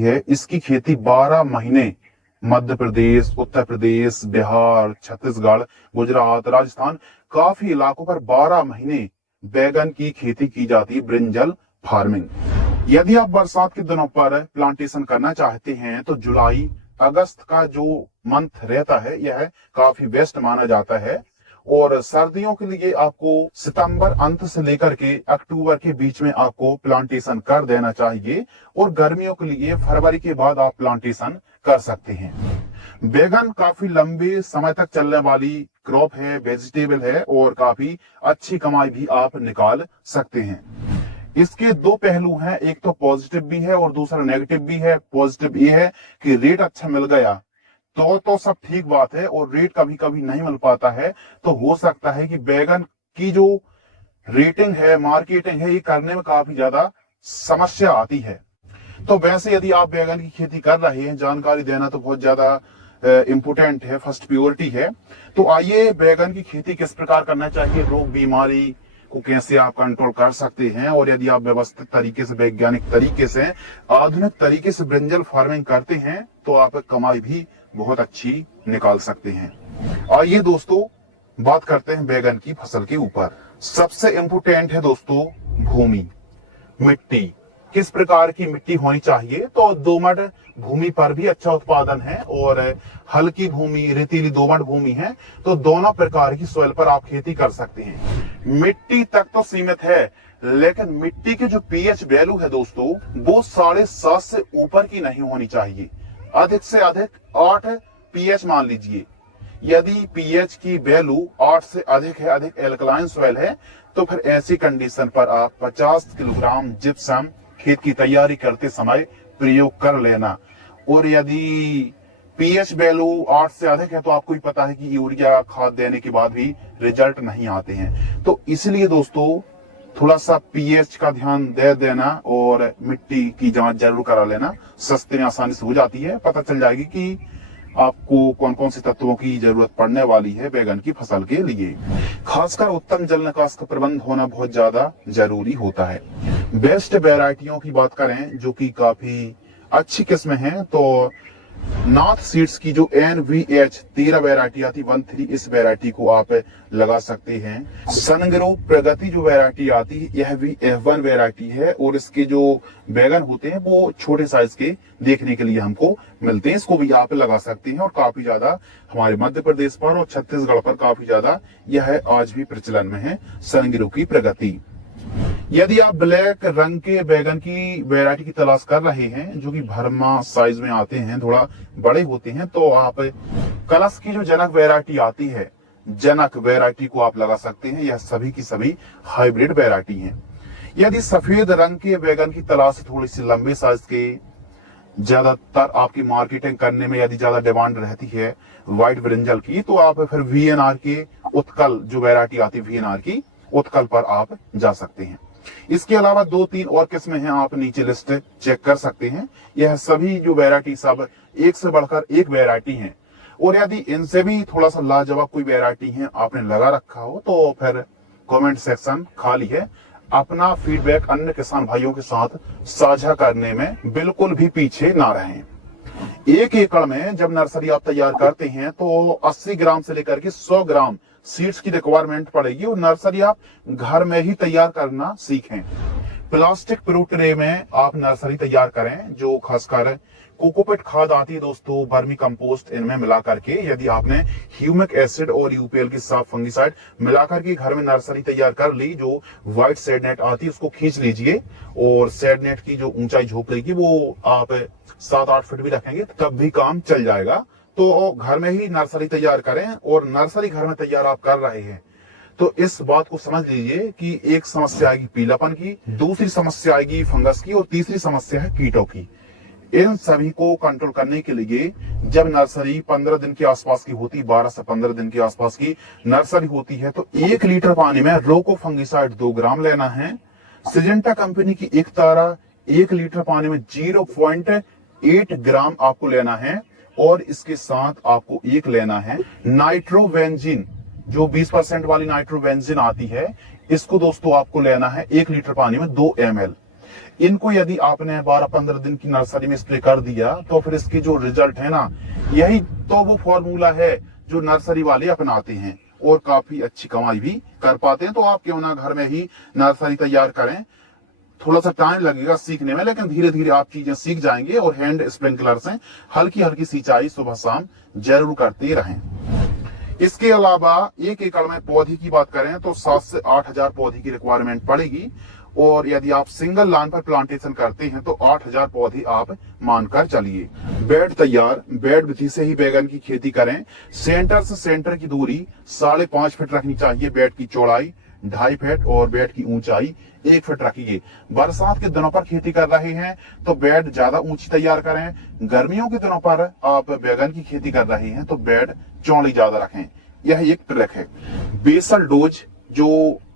है इसकी खेती 12 महीने मध्य प्रदेश, उत्तर प्रदेश, बिहार, छत्तीसगढ़, गुजरात, राजस्थान, काफी इलाकों पर 12 महीने बैगन की खेती की जाती है, ब्रिंजल फार्मिंग। यदि आप बरसात के दिनों पर प्लांटेशन करना चाहते हैं तो जुलाई अगस्त का जो मंथ रहता है यह काफी बेस्ट माना जाता है। और सर्दियों के लिए आपको सितंबर अंत से लेकर के अक्टूबर के बीच में आपको प्लांटेशन कर देना चाहिए, और गर्मियों के लिए फरवरी के बाद आप प्लांटेशन कर सकते हैं। बैगन काफी लंबे समय तक चलने वाली क्रॉप है, वेजिटेबल है, और काफी अच्छी कमाई भी आप निकाल सकते हैं। इसके दो पहलू हैं, एक तो पॉजिटिव भी है और दूसरा नेगेटिव भी है। पॉजिटिव ये है कि रेट अच्छा मिल गया तो सब ठीक बात है, और रेट कभी कभी नहीं मिल पाता है तो हो सकता है कि बैगन की जो रेटिंग है, मार्केटिंग है, ये करने में काफी ज्यादा समस्या आती है। तो वैसे यदि आप बैगन की खेती कर रहे हैं, जानकारी देना तो बहुत ज्यादा इम्पोर्टेंट है, फर्स्ट प्योरिटी है। तो आइए बैगन की खेती किस प्रकार करना चाहिए, रोग बीमारी को कैसे आप कंट्रोल कर सकते हैं, और यदि आप व्यवस्थित तरीके से, वैज्ञानिक तरीके से, आधुनिक तरीके से ब्रिंजल फार्मिंग करते हैं तो आप कमाई भी बहुत अच्छी निकाल सकते हैं। आइए दोस्तों बात करते हैं बैगन की फसल के ऊपर। सबसे इंपोर्टेंट है दोस्तों भूमि, मिट्टी। किस प्रकार की मिट्टी होनी चाहिए, तो दोमट भूमि पर भी अच्छा उत्पादन है, और हल्की भूमि, रेतीली दोमट भूमि है, तो दोनों प्रकार की सॉइल पर आप खेती कर सकते हैं। मिट्टी तक तो सीमित है, लेकिन मिट्टी के जो पीएच वैल्यू है दोस्तों वो 7.5 से ऊपर की नहीं होनी चाहिए। अधिक से अधिक 8 पीएच मान लीजिए। यदि पीएच की वैल्यू 8 से अधिक है, अधिक एल्कलाइन सॉइल है, तो फिर ऐसी कंडीशन पर आप 50 किलोग्राम जिप्सम खेत की तैयारी करते समय प्रयोग कर लेना। और यदि पीएच वैल्यू 8 से अधिक है तो आपको ही पता है कि यूरिया खाद देने के बाद भी रिजल्ट नहीं आते हैं। तो इसलिए दोस्तों थोड़ा सा पीएच का ध्यान दे देना, और मिट्टी की जांच जरूर करा लेना। सस्ते में आसानी से हो जाती है, पता चल जाएगी कि आपको कौन कौन से तत्वों की जरूरत पड़ने वाली है बैगन की फसल के लिए। खासकर उत्तम जल निकास का प्रबंध होना बहुत ज्यादा जरूरी होता है। बेस्ट वैरायटियों की बात करें जो कि काफी अच्छी किस्म है, तो नॉर्थ सीड्स की जो NVH 13 वैरायटी आती 13, इस वैरायटी को आप लगा सकते हैं। सनग्रो प्रगति जो वैरायटी आती है यह भी F1 वैरायटी है, और इसके जो बैगन होते हैं वो छोटे साइज के देखने के लिए हमको मिलते हैं। इसको भी आप लगा सकते हैं, और काफी ज्यादा हमारे मध्य प्रदेश पर और छत्तीसगढ़ पर काफी ज्यादा यह आज भी प्रचलन में है, सनग्रो की प्रगति। यदि आप ब्लैक रंग के बैगन की वैरायटी की तलाश कर रहे हैं जो कि भरमा साइज में आते हैं, थोड़ा बड़े होते हैं, तो आप कलश की जो जनक वैरायटी आती है, जनक वैरायटी को आप लगा सकते हैं। यह सभी की सभी हाइब्रिड वैरायटी हैं। यदि सफेद रंग के बैगन की तलाश थोड़ी सी लंबे साइज के, ज्यादातर आपकी मार्केटिंग करने में यदि ज्यादा डिमांड रहती है व्हाइट ब्रिंजल की, तो आप फिर VNR के उत्कल जो वैरायटी आती है VNR की उत्कल पर आप जा सकते हैं। इसके अलावा 2-3 और किस्में हैं, आप नीचे लिस्ट चेक कर सकते हैं। यह सभी जो वैरायटी सब एक से बढ़कर एक वैरायटी हैं, और यदि इनसे भी थोड़ा सा लाजवाब कोई वैरायटी है आपने लगा रखा हो तो फिर कमेंट सेक्शन खाली है। अपना फीडबैक अन्य किसान भाइयों के साथ साझा करने में बिल्कुल भी पीछे ना रहें। 1 एकड़ में जब नर्सरी आप तैयार करते हैं तो 80 ग्राम से लेकर के 100 ग्राम सीड्स की रिक्वायरमेंट पड़ेगी, और नर्सरी आप घर में ही तैयार करना सीखें। प्लास्टिक प्रू ट्रे में आप नर्सरी तैयार करें, जो खासकर कोकोपीट खाद आती है दोस्तों, वर्मी कंपोस्ट, इनमें मिला करके यदि आपने ह्यूमिक एसिड और यूपीएल की साफ फंगिसाइड मिलाकर के घर में नर्सरी तैयार कर ली, जो व्हाइट सेड नेट आती है उसको खींच लीजिए, और सेड नेट की जो ऊंचाई झोंक लेगी वो आप 7-8 फीट भी रखेंगे तब भी काम चल जाएगा। तो घर में ही नर्सरी तैयार करें, और नर्सरी घर में तैयार आप कर रहे हैं तो इस बात को समझ लीजिए कि एक समस्या आएगी पीलापन की, दूसरी समस्या आएगी फंगस की, और तीसरी समस्या है कीटों की। इन सभी को कंट्रोल करने के लिए जब नर्सरी 15 दिन के आसपास की होती, 12 से 15 दिन के आसपास की नर्सरी होती है, तो 1 लीटर पानी में रोको फंगिसाइड 2 ग्राम लेना है। सिजेंटा कंपनी की एक तारा 1 लीटर पानी में 0.8 ग्राम आपको लेना है, और इसके साथ आपको एक लेना है नाइट्रोवेंजिन, जो 20% वाली नाइट्रोवेंजिन आती है, इसको दोस्तों आपको लेना है 1 लीटर पानी में 2 ml। इनको यदि आपने 12-15 दिन की नर्सरी में स्प्रे कर दिया तो फिर इसकी जो रिजल्ट है ना, यही तो वो फॉर्मूला है जो नर्सरी वाले अपनाते हैं और काफी अच्छी कमाई भी कर पाते हैं। तो आप क्यों ना घर में ही नर्सरी तैयार करें। थोड़ा सा टाइम लगेगा सीखने में, लेकिन धीरे धीरे आप चीजें सीख जाएंगे। और हैंड स्प्रिंकलर से हल्की हल्की सिंचाई सुबह शाम जरूर करते रहें। इसके अलावा 1 एकड़ में पौधे की बात करें तो 7 से 8 हजार पौधे की रिक्वायरमेंट पड़ेगी। और यदि आप सिंगल लाइन पर प्लांटेशन करते हैं तो 8 हजार पौधे आप मानकर चलिए। बेड तैयार, बेड विधि से ही बैगन की खेती करें। सेंटर से सेंटर की दूरी 5.5 फीट रखनी चाहिए। बेड की चौड़ाई 2.5 फीट और बेड की ऊंचाई 1 फीट रखिए। बरसात के दिनों पर खेती कर रहे हैं तो बेड ज्यादा ऊंची तैयार करें। गर्मियों के दिनों पर आप बैगन की खेती कर रहे हैं तो बेड चौड़ी ज्यादा रखें। यह एक ट्रिक है। बेसल डोज जो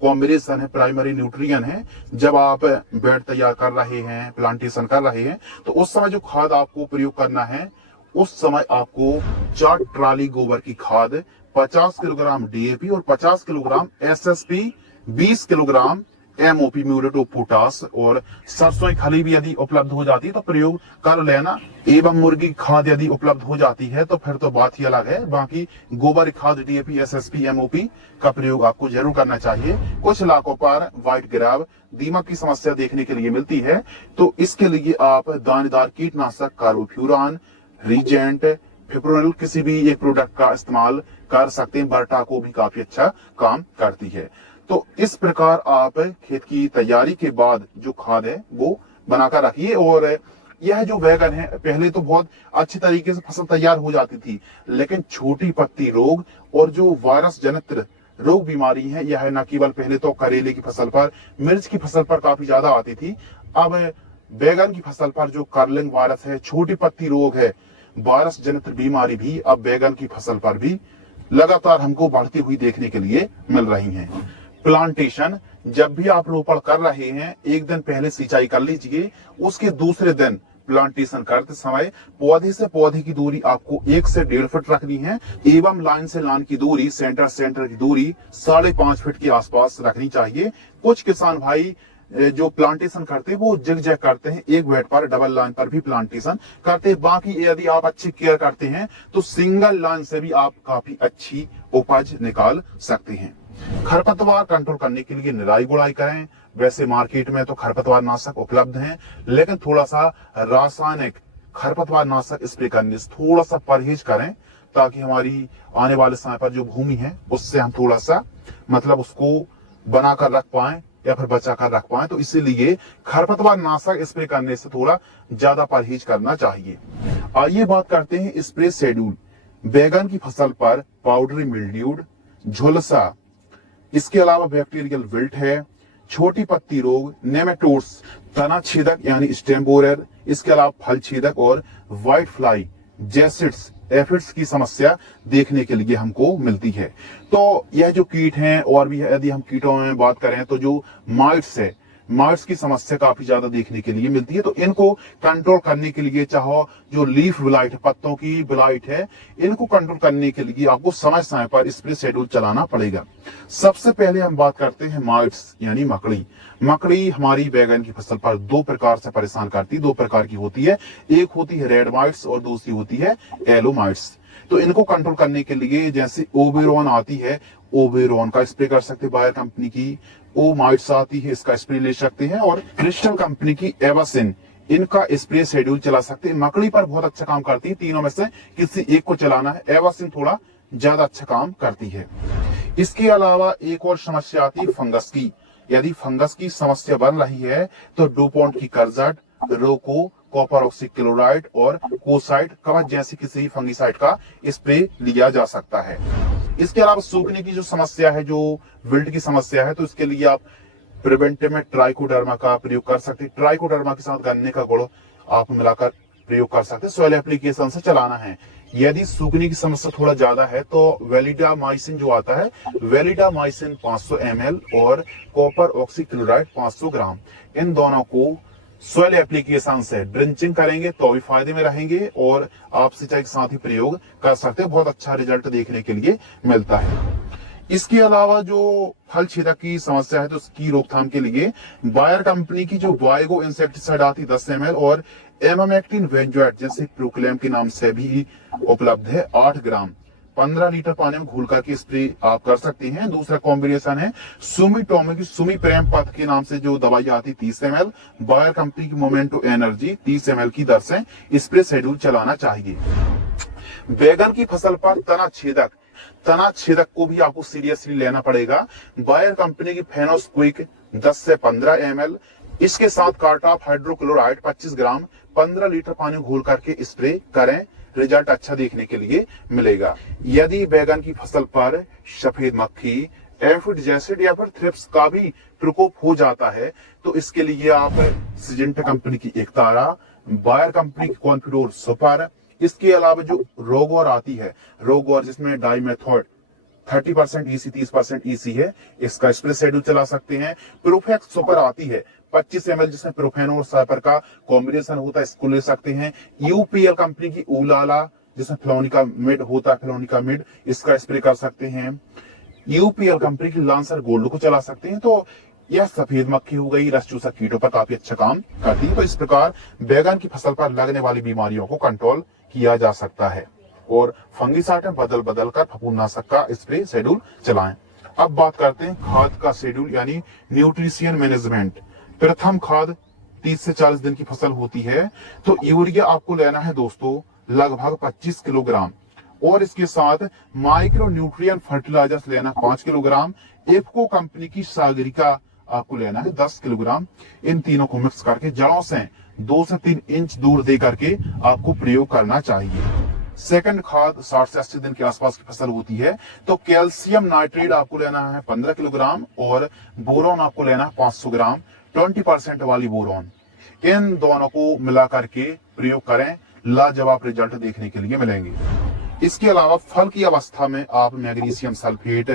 कॉम्बिनेशन है प्राइमरी न्यूट्रिएंट है, जब आप बेड तैयार कर रहे हैं, प्लांटेशन कर रहे हैं, तो उस समय जो खाद आपको प्रयोग करना है, उस समय आपको 4 ट्राली गोबर की खाद, 50 किलोग्राम डीएपी और 50 kilogram SSP, 20 kilogram MOP muriate of potash और सरसों की खली भी यदि उपलब्ध हो जाती है तो प्रयोग कर लेना। एवं मुर्गी खाद यदि उपलब्ध हो जाती है तो फिर तो बात ही अलग है। बाकी गोबर खाद डीएपी, एसएसपी, एमओपी का प्रयोग आपको जरूर करना चाहिए। कुछ इलाकों पर व्हाइट ग्राब, दीमक की समस्या देखने के लिए मिलती है, तो इसके लिए आप दानेदार कीटनाशक कार्बोफ्यूरान, रीजेंट, फिप्रोनिल किसी भी एक प्रोडक्ट का इस्तेमाल कर सकते हैं। बर्टा को भी काफी अच्छा काम करती है। तो इस प्रकार आप खेत की तैयारी के बाद जो खाद है वो बनाकर रखिए। और यह जो बैगन है, पहले तो बहुत अच्छी तरीके से फसल तैयार हो जाती थी, लेकिन छोटी पत्ती रोग और जो वायरस जनित रोग बीमारी है, यह न केवल पहले तो करेले की फसल पर, मिर्च की फसल पर काफी ज्यादा आती थी, अब बैगन की फसल पर जो कर्लिंग वायरस है, छोटी पत्ती रोग है, वायरस जनित बीमारी भी अब बैगन की फसल पर भी लगातार हमको बढ़ती हुई देखने के लिए मिल रही है। प्लांटेशन, जब भी आप रोपण कर रहे हैं, एक दिन पहले सिंचाई कर लीजिए। उसके दूसरे दिन प्लांटेशन करते समय पौधे से पौधे की दूरी आपको 1 से 1.5 फीट रखनी है। एवं लाइन से लाइन की दूरी, सेंटर सेंटर की दूरी 5.5 फीट के आसपास रखनी चाहिए। कुछ किसान भाई जो प्लांटेशन करते हैं वो जिग-जैग करते हैं, एक बेड पर डबल लाइन पर भी प्लांटेशन करते हैं। बाकी यदि आप अच्छी केयर करते हैं तो सिंगल लाइन से भी आप काफी अच्छी उपज निकाल सकते हैं। खरपतवार कंट्रोल करने के लिए निराई गुड़ाई करें। वैसे मार्केट में तो खरपतवार नाशक उपलब्ध हैं, लेकिन थोड़ा सा रासायनिक खरपतवार नाशक स्प्रे करने से थोड़ा सा परहेज करें, ताकि हमारी आने वाले समय पर जो भूमि है उससे हम थोड़ा सा मतलब उसको बनाकर रख पाए या फिर बचा कर रख पाए। तो इसीलिए खरपतवार नाशक स्प्रे करने से थोड़ा ज्यादा परहेज करना चाहिए। आइए बात करते हैं स्प्रे शेड्यूल। बैगन की फसल पर पाउडरी मिल्ड्यूड, झुलसा, इसके अलावा बैक्टीरियल विल्ट है, छोटी पत्ती रोग, नेमेटोड्स, तना छेदक यानी स्टेम बोरर, इसके अलावा फल छेदक और व्हाइट फ्लाई, जैसिड्स, एफिड्स की समस्या देखने के लिए हमको मिलती है। तो यह जो कीट हैं और भी यदि हम कीटों में बात करें तो जो माइट्स है, माइट्स की समस्या काफी ज्यादा देखने के लिए मिलती है। तो इनको कंट्रोल करने के लिए, चाहे जो लीफ ब्लाइट, पत्तों की ब्लाइट है, इनको कंट्रोल करने के लिए आपको समय समय पर स्प्रे शेड्यूल चलाना पड़ेगा। सबसे पहले हम बात करते हैं माइट्स यानी मकड़ी। मकड़ी हमारी बैगन की फसल पर 2 प्रकार से परेशान करती है, 2 प्रकार की होती है। एक होती है रेड माइट्स और दूसरी होती है येलो माइट्स। तो इनको कंट्रोल करने के लिए जैसे ओबेरॉन आती है, ओबेरॉन का स्प्रे कर सकते हैं। बायर कंपनी की ओ माइट्स आती है, इसका स्प्रे ले सकते हैं। और क्रिस्टल कंपनी की एवासिन, इनका स्प्रे शेड्यूल चला सकते हैं। मकड़ी पर बहुत अच्छा काम करती है, तीनों में से किसी एक को चलाना है। एवासिन थोड़ा ज्यादा अच्छा काम करती है। इसके अलावा एक और समस्या आती है फंगस की। यदि फंगस की समस्या बन रही है तो डुपॉन्ट की कर्जट, रोको, कॉपर ऑक्सीक्लोराइड और कोसाइड, कवच जैसी किसी फंगिसाइड का स्प्रे लिया जा सकता है। इसके अलावा सूखने की जो समस्या है, जो विल्ट की समस्या है, तो इसके लिए आप प्रिवेंटिव में ट्राइकोडर्मा का प्रयोग कर सकते हैं। ट्राइकोडर्मा के साथ गन्ने का गुड़ आप मिलाकर प्रयोग कर सकते हैं। सॉइल एप्लीकेशन से चलाना है। यदि सूखने की समस्या थोड़ा ज्यादा है तो वेलिडामाइसिन जो आता है, वेलिडामाइसिन 500 ml और कॉपर ऑक्सीक्लोराइड 500 ग्राम, इन दोनों को सॉइल एप्लीकेशन से ड्रिंचिंग करेंगे तो भी फायदे में रहेंगे और आप सिंचाई के साथ ही प्रयोग कर सकते हैं। बहुत अच्छा रिजल्ट देखने के लिए मिलता है। इसके अलावा जो फल छेदक की समस्या है तो उसकी रोकथाम के लिए बायर कंपनी की जो वायगो इंसेक्टिसाइड आती 10 ml और एमामेक्टिन वेंजोएट जैसे प्रोक्लेम के नाम से भी उपलब्ध है 8 ग्राम 15 लीटर पानी में घोल करके स्प्रे आप कर सकते हैं। दूसरा कॉम्बिनेशन है सुमीटोमो की सुमी प्रेम पथ के नाम से जो दवाई आती 30 ml बायर कंपनी की मोमेंटो एनर्जी 30 ml की दर से स्प्रे शेड्यूल चलाना चाहिए। बैगन की फसल पर तना छेदक को भी आपको सीरियसली लेना पड़ेगा। बायर कंपनी की फेनोस्क्विक 10 से 15 ml इसके साथ कार्टाप हाइड्रोक्लोराइड 25 ग्राम 15 लीटर पानी घोल करके स्प्रे करें, रिजल्ट अच्छा देखने के लिए मिलेगा। यदि बैगन की फसल पर सफेद मक्खी, एफिड जैसिड या फिर थ्रिप्स का भी प्रकोप हो जाता है तो इसके लिए आप सिजेंटा कंपनी की एक तारा, बायर कंपनी की कॉन्फिडोर सुपर, इसके अलावा जो रोगोर आती है रोगोर जिसमें डाइमेथॉड 30% EC 30% EC है, इसका स्प्रे शेड्यूल चला सकते हैं। प्रोफेक्स सुपर आती है 25 ml जिसमें प्रोफेनो और साइपर का कॉम्बिनेशन होता है, इसको ले सकते हैं। यूपीएल कंपनी की उलाला जिसमें फ्लोनिका मिड होता है, फ्लोनिका मिड, इसका स्प्रे कर सकते हैं। यूपीएल कंपनी की लांसर गोल्ड को चला सकते हैं। तो यह सफेद मक्खी हो गई, रस चूसा कीटों पर काफी अच्छा काम करती है। तो इस प्रकार बैगन की फसल पर लगने वाली बीमारियों को कंट्रोल किया जा सकता है और फंगिसाइड में बदल बदल कर फफूंदनाशक का स्प्रे शेड्यूल चलाएं। अब बात करते हैं खाद का शेड्यूल यानी न्यूट्रिशियन मैनेजमेंट। प्रथम खाद 30 से 40 दिन की फसल होती है तो यूरिया आपको लेना है दोस्तों लगभग 25 किलोग्राम और इसके साथ माइक्रो न्यूट्रिएंट फर्टिलाइजर्स लेना 5 किलोग्राम। इफको कंपनी की सागरिका आपको लेना है 10 किलोग्राम। इन तीनों को मिक्स करके जड़ों से 2 से 3 इंच दूर दे करके आपको प्रयोग करना चाहिए। सेकंड खाद 60 से 80 दिन के आसपास की फसल होती है तो कैल्शियम नाइट्रेट आपको लेना है 15 किलोग्राम और बोरॉन आपको लेना है 500 ग्राम 20% वाली बोरॉन। इन दोनों को मिला करके प्रयोग करें, लाजवाब रिजल्ट देखने के लिए मिलेंगे। इसके अलावा फल की अवस्था में आप मैग्नीशियम सल्फेट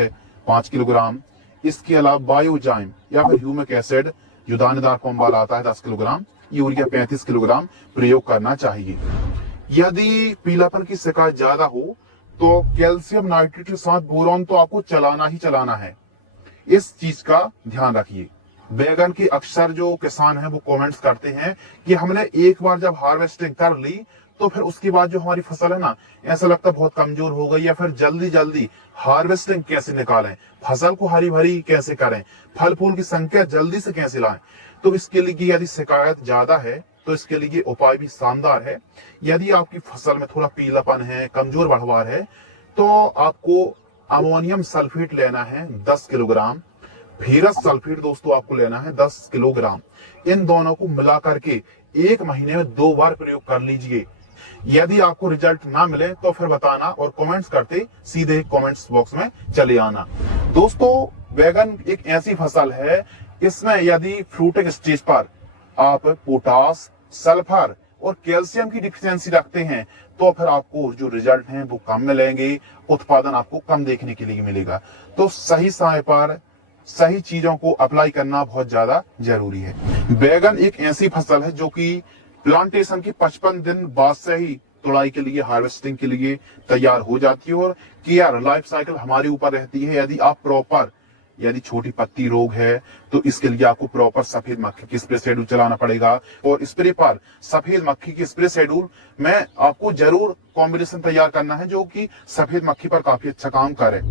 5 किलोग्राम, इसके अलावा बायोजाइम या फिर ह्यूमिक एसिड जो दानेदार कोम्बाल आता है 10 किलोग्राम, यूरिया 35 किलोग्राम प्रयोग करना चाहिए। यदि पीलापन की शिकायत ज्यादा हो तो कैल्शियम नाइट्रेट के साथ बोरॉन तो आपको चलाना ही चलाना है, इस चीज का ध्यान रखिए। बैगन के अक्सर जो किसान हैं वो कमेंट्स करते हैं कि हमने एक बार जब हार्वेस्टिंग कर ली तो फिर उसके बाद जो हमारी फसल है ना ऐसा लगता है बहुत कमजोर हो गई, या फिर जल्दी जल्दी हार्वेस्टिंग कैसे निकालें, फसल को हरी भरी कैसे करें, फल फूल की संख्या जल्दी से कैसे लाएं। तो इसके लिए यदि शिकायत ज्यादा है तो इसके लिए उपाय भी शानदार है। यदि आपकी फसल में थोड़ा पीलापन है, कमजोर बढ़वार है तो आपको अमोनियम सल्फेट लेना है 10 किलोग्राम, फेरस सल्फेट दोस्तों आपको लेना है 10 किलोग्राम। इन दोनों को मिला करके 1 महीने में 2 बार प्रयोग कर लीजिए। यदि आपको रिजल्ट ना मिले तो फिर बताना और कमेंट्स करते सीधे कमेंट्स बॉक्स में चले आना। दोस्तों बैगन एक ऐसी फसल है, इसमें यदि फ्रूटिंग स्टेज पर आप पोटास, सल्फर और कैल्शियम की डिफिशियंसी रखते हैं तो फिर आपको जो रिजल्ट हैं वो कम मिलेंगे, उत्पादन आपको कम देखने के लिए मिलेगा। तो सही समय पर सही चीजों को अप्लाई करना बहुत ज्यादा जरूरी है। बैगन एक ऐसी फसल है जो कि प्लांटेशन के 55 दिन बाद से ही तुड़ाई के लिए, हार्वेस्टिंग के लिए तैयार हो जाती है और केयर लाइफ साइकिल हमारे ऊपर रहती है। यदि छोटी पत्ती रोग है तो इसके लिए आपको प्रॉपर सफेद मक्खी की स्प्रे शेड्यूल चलाना पड़ेगा और स्प्रे पर सफेद मक्खी की स्प्रे शेड्यूल में आपको जरूर कॉम्बिनेशन तैयार करना है जो कि सफेद मक्खी पर काफी अच्छा काम करे।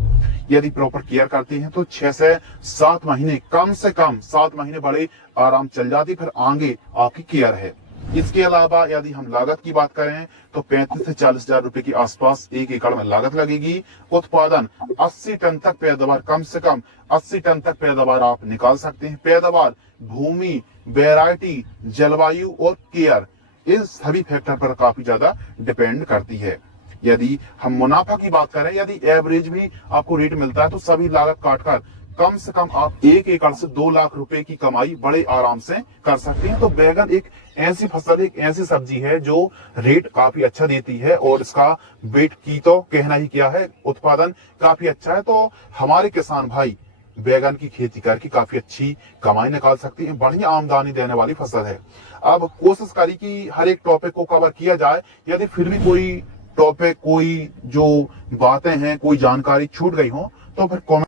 यदि प्रॉपर केयर करते हैं तो 6 से 7 महीने, कम से कम 7 महीने बड़े आराम चल जाती, फिर आगे आपकी केयर है। इसके अलावा यदि हम लागत की बात करें तो 35 से 40 हजार रुपए के आसपास 1 एकड़ में लागत लगेगी। उत्पादन 80 टन तक पैदावार, कम से कम 80 टन तक पैदावार आप निकाल सकते हैं। पैदावार भूमि, वैरायटी, जलवायु और केयर, इन सभी फैक्टर पर काफी ज्यादा डिपेंड करती है। यदि हम मुनाफा की बात करें, यदि एवरेज भी आपको रेट मिलता है तो सभी लागत काटकर कम से कम आप 1 एकड़ से 2 लाख रुपए की कमाई बड़े आराम से कर सकते हैं। तो बैगन एक ऐसी फसल, एक ऐसी सब्जी है जो रेट काफी अच्छा देती है और इसका वेट की तो कहना ही क्या है, उत्पादन काफी अच्छा है। तो हमारे किसान भाई बैगन की खेती करके काफी अच्छी कमाई निकाल सकते हैं, बढ़िया आमदनी देने वाली फसल है। अब कोशिश करी कि हर एक टॉपिक को कवर किया जाए। यदि फिर भी कोई टॉपिक, कोई जो बातें हैं, कोई जानकारी छूट गई हो तो फिर कमेंट